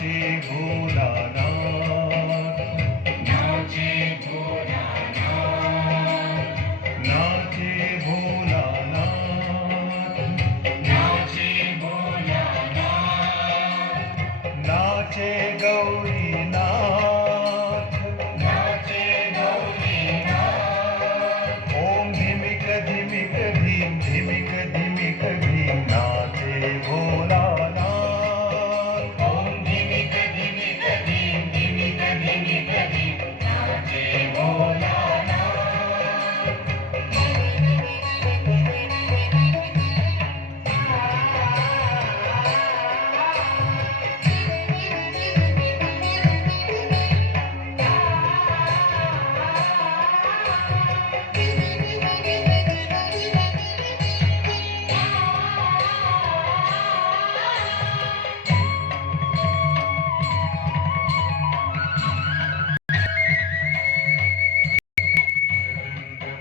नाचे भोलानाथ, नाचे भोलानाथ, नाचे भोलानाथ, नाचे भोलानाथ, नाचे गौरीनाथ, नाचे गौरीनाथ, ओम धिमिक धिमिक धीम, धिमिक धिमिक धीम, नाचे भोलानाथ, ओम धिमिक धिमिक धीम, धिमिक धिमिक धीम, नाचे भोलानाथ.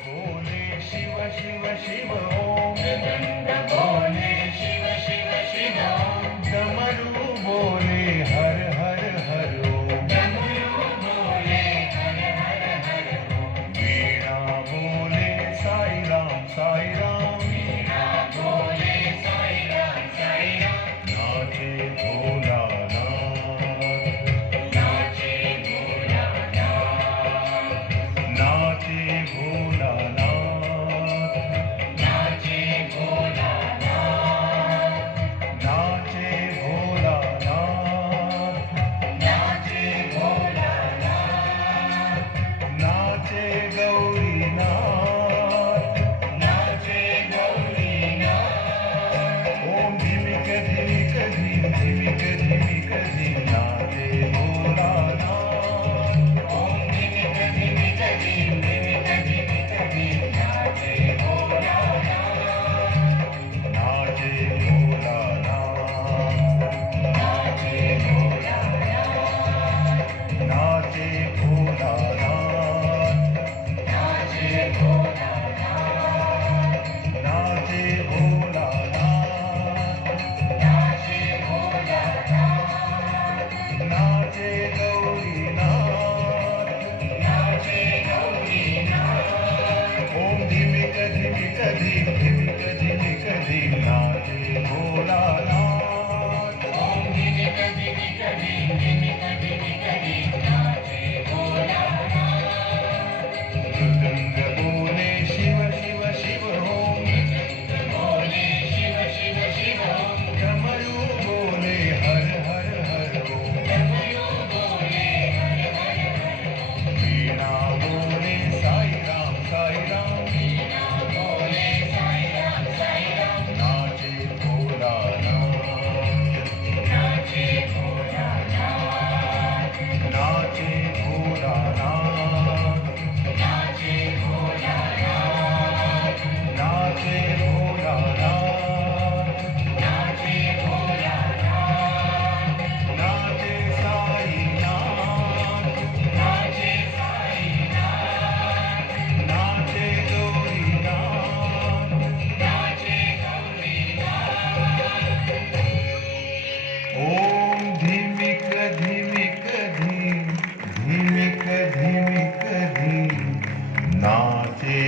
बोले शिव शिव शिव ओम, मृदंग बोले शिव शिव शिव ओम, डमरू बोले हर हर हर ओम, डमरू बोले हर हर हर ओम, वीणा बोले साई राम साई राम, वीणा बोले साई राम साई राम, नाचे भोलानाथ, नाचे भोलानाथ, नाचे भोलानाथ, नाचे भोलानाथ, नाचे भोलानाथ, नाचे भोलानाथ, नाचे गौरीनाथ, नाचे गौरीनाथ, ओम धिमिक धिमिक धीम, धिमिक धिमिक धीम, नाचे भोलानाथ, ओम धिमिक धिमिक धीम, धिमिक धिमिक धीम, नाचे भोलानाथ, नाचे भोलानाथ, नाचे भोलानाथ, नाचे भोलानाथ, नाचे भोलानाथ, नाचे भोलानाथ, नाचे भोलानाथ, नाचे गौरीनाथ, नाचे गौरीनाथ, ओम धिमिक धिमिक धीम, धिमिक धिमिक धीम, नाचे भोलानाथ, ओम धिमिक धिमिक धीम, धिमिक धिमिक धीम, नाचे भोलानाथ, मृदंग बोले शिव शिव शिव ओम, बोले शिव शिव शिव ओम, डमरू बोले हर हर हर ओम, डमरू बोले हर हर हर ओम, वीणा बोले साई राम साई राम, वीणा बोले साई राम साई राम, नाचे भोलानाथ, नाचे भोलानाथ, नाचे भोलानाथ, नाचे भोलानाथ, नाचे भोलानाथ, नाचे भोलानाथ, नाचे साईनाथ, नाचे साईनाथ, नाचे गौरीनाथ, नाचे गौरीनाथ, ओम धिमिक धिमिक धीम, धिमिक धिमिक धीम, नाचे